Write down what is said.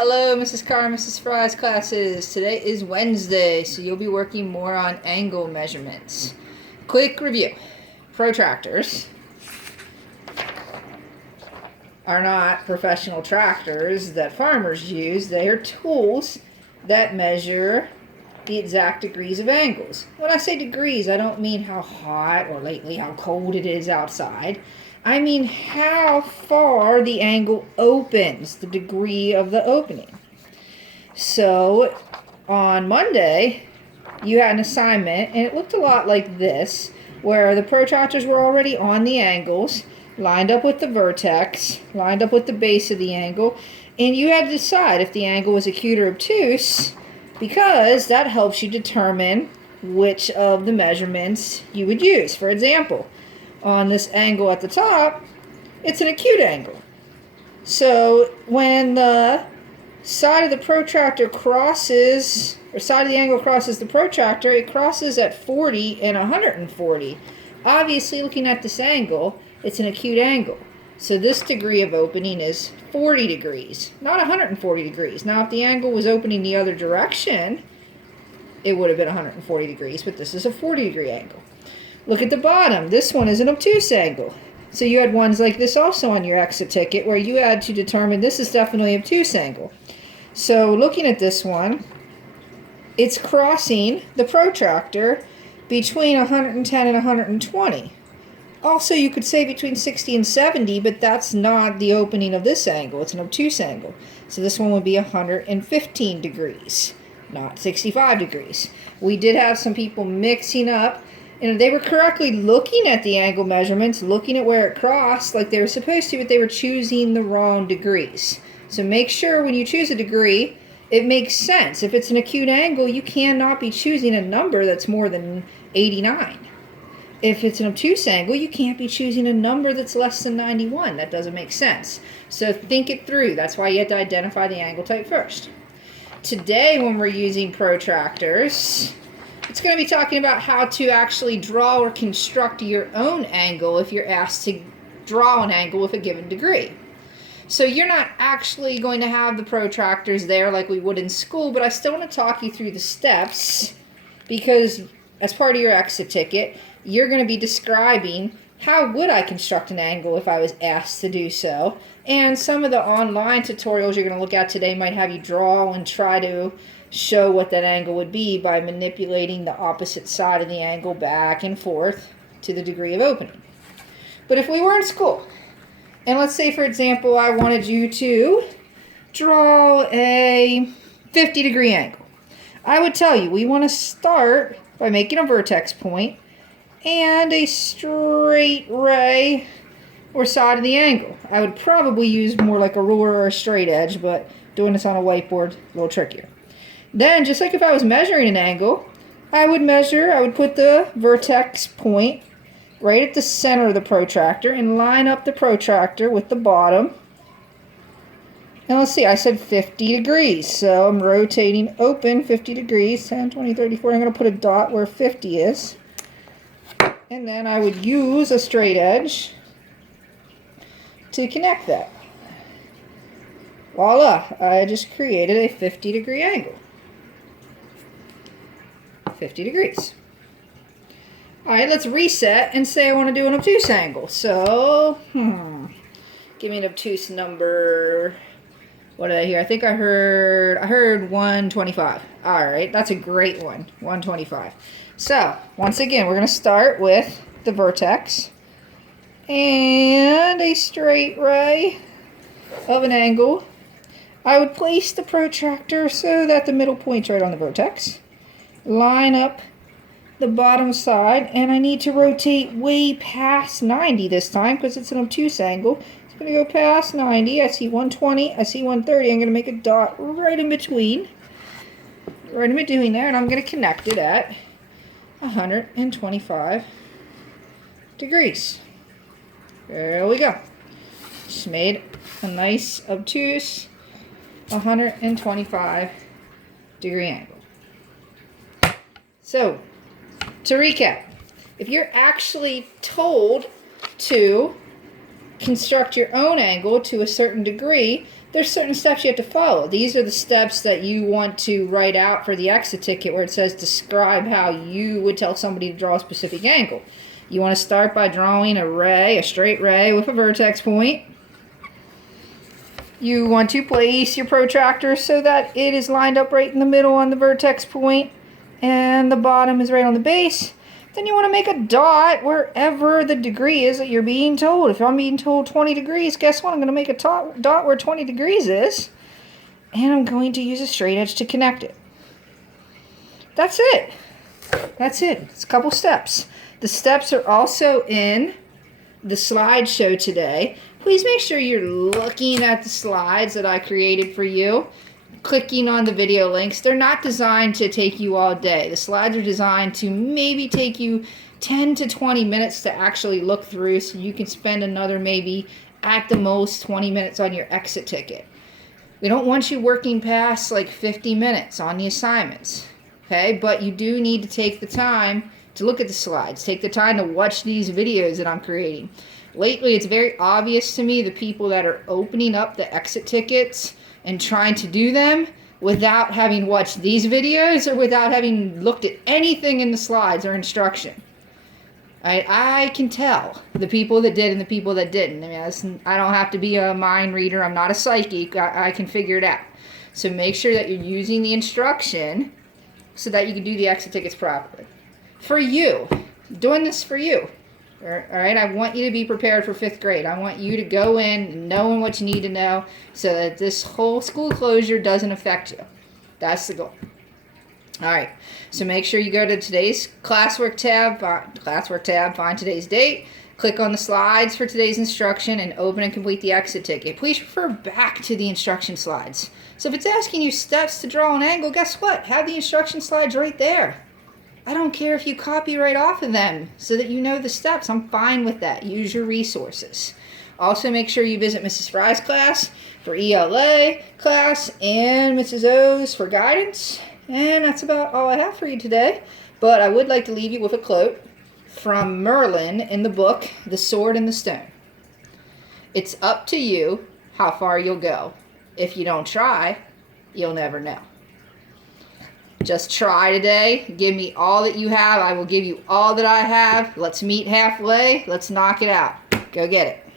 Hello, Mrs. Carr, Mrs. Fry's classes. Today is Wednesday, so you'll be working more on angle measurements. Quick review. Protractors are not professional tractors that farmers use. They are tools that measure the exact degrees of angles. When I say degrees, I don't mean how hot or lately how cold it is outside. I mean how far the angle opens, the degree of the opening. So on Monday, you had an assignment, and it looked a lot like this, where the protractors were already on the angles, lined up with the vertex, lined up with the base of the angle, and you had to decide if the angle was acute or obtuse, because that helps you determine which of the measurements you would use. For example, on this angle at the top, it's an acute angle. So when the side of the protractor crosses, or side of the angle crosses the protractor, it crosses at 40 and 140. Obviously, looking at this angle, it's an acute angle. So this degree of opening is 40 degrees, not 140 degrees. Now, if the angle was opening the other direction, it would have been 140 degrees, but this is a 40-degree angle. Look at the bottom. This one is an obtuse angle. So you had ones like this also on your exit ticket where you had to determine this is definitely an obtuse angle. So looking at this one, it's crossing the protractor between 110 and 120. Also, you could say between 60 and 70, but that's not the opening of this angle. It's an obtuse angle. So this one would be 115 degrees, not 65 degrees. We did have some people mixing up. And they were correctly looking at the angle measurements, looking at where it crossed like they were supposed to, but they were choosing the wrong degrees. So make sure when you choose a degree, it makes sense. If it's an acute angle, you cannot be choosing a number that's more than 89. If it's an obtuse angle, you can't be choosing a number that's less than 91. That doesn't make sense. So think it through. That's why you have to identify the angle type first. Today, when we're using protractors, it's going to be talking about how to actually draw or construct your own angle if you're asked to draw an angle with a given degree. So you're not actually going to have the protractors there like we would in school, but I still want to talk you through the steps because as part of your exit ticket, you're going to be describing how would I construct an angle if I was asked to do so. And some of the online tutorials you're going to look at today might have you draw and try to show what that angle would be by manipulating the opposite side of the angle back and forth to the degree of opening. But if we were in school, and let's say, for example, I wanted you to draw a 50-degree angle, I would tell you we want to start by making a vertex point and a straight ray or side of the angle. I would probably use more like a ruler or a straight edge, but doing this on a whiteboard, a little trickier. Then, just like if I was measuring an angle, I would put the vertex point right at the center of the protractor and line up the protractor with the bottom. And let's see, I said 50 degrees, so I'm rotating open 50 degrees, 10, 20, 30, 40. I'm going to put a dot where 50 is. And then I would use a straight edge to connect that. Voila, I just created a 50-degree angle. 50 degrees. Alright, let's reset and say I want to do an obtuse angle. So, give me an obtuse number. What did I hear? I think I heard 125. Alright, that's a great one. 125. So, once again, we're going to start with the vertex and a straight ray of an angle. I would place the protractor so that the middle point's right on the vertex. Line up the bottom side, and I need to rotate way past 90 this time because it's an obtuse angle. It's going to go past 90. I see 120. I see 130. I'm going to make a dot right in between. Right in between there, and I'm going to connect it at 125 degrees. There we go. Just made a nice obtuse 125 degree angle. So, to recap, if you're actually told to construct your own angle to a certain degree, there's certain steps you have to follow. These are the steps that you want to write out for the exit ticket, where it says describe how you would tell somebody to draw a specific angle. You want to start by drawing a ray, a straight ray with a vertex point. You want to place your protractor so that it is lined up right in the middle on the vertex point and the bottom is right on the base. Then you want to make a dot wherever the degree is that you're being told. If I'm being told 20 degrees, guess what? I'm going to make a dot where 20 degrees is, and I'm going to use a straight edge to connect it. That's it. That's it. It's a couple steps. The steps are also in the slideshow today. Please make sure you're looking at the slides that I created for you, clicking on the video links. They're not designed to take you all day. The slides are designed to maybe take you 10 to 20 minutes to actually look through, so you can spend another maybe at the most 20 minutes on your exit ticket. We don't want you working past like 50 minutes on the assignments, okay? But you do need to take the time to look at the slides. Take the time to watch these videos that I'm creating. Lately, it's very obvious to me the people that are opening up the exit tickets and trying to do them without having watched these videos or without having looked at anything in the slides or instruction. I can tell the people that did and the people that didn't. I mean, I don't have to be a mind reader. I'm not a psychic. I can figure it out. So make sure that you're using the instruction so that you can do the exit tickets properly. For you, doing this for you. All right, I want you to be prepared for 5th grade. I want you to go in knowing what you need to know so that this whole school closure doesn't affect you. That's the goal. All right, so make sure you go to today's classwork tab, find today's date, click on the slides for today's instruction, and open and complete the exit ticket. Please refer back to the instruction slides. So if it's asking you steps to draw an angle, guess what? Have the instruction slides right there. I don't care if you copy right off of them so that you know the steps. I'm fine with that. Use your resources. Also, make sure you visit Mrs. Fry's class for ELA class and Mrs. O's for guidance. And that's about all I have for you today. But I would like to leave you with a quote from Merlin in the book, The Sword and the Stone. It's up to you how far you'll go. If you don't try, you'll never know. Just try today. Give me all that you have. I will give you all that I have. Let's meet halfway. Let's knock it out. Go get it.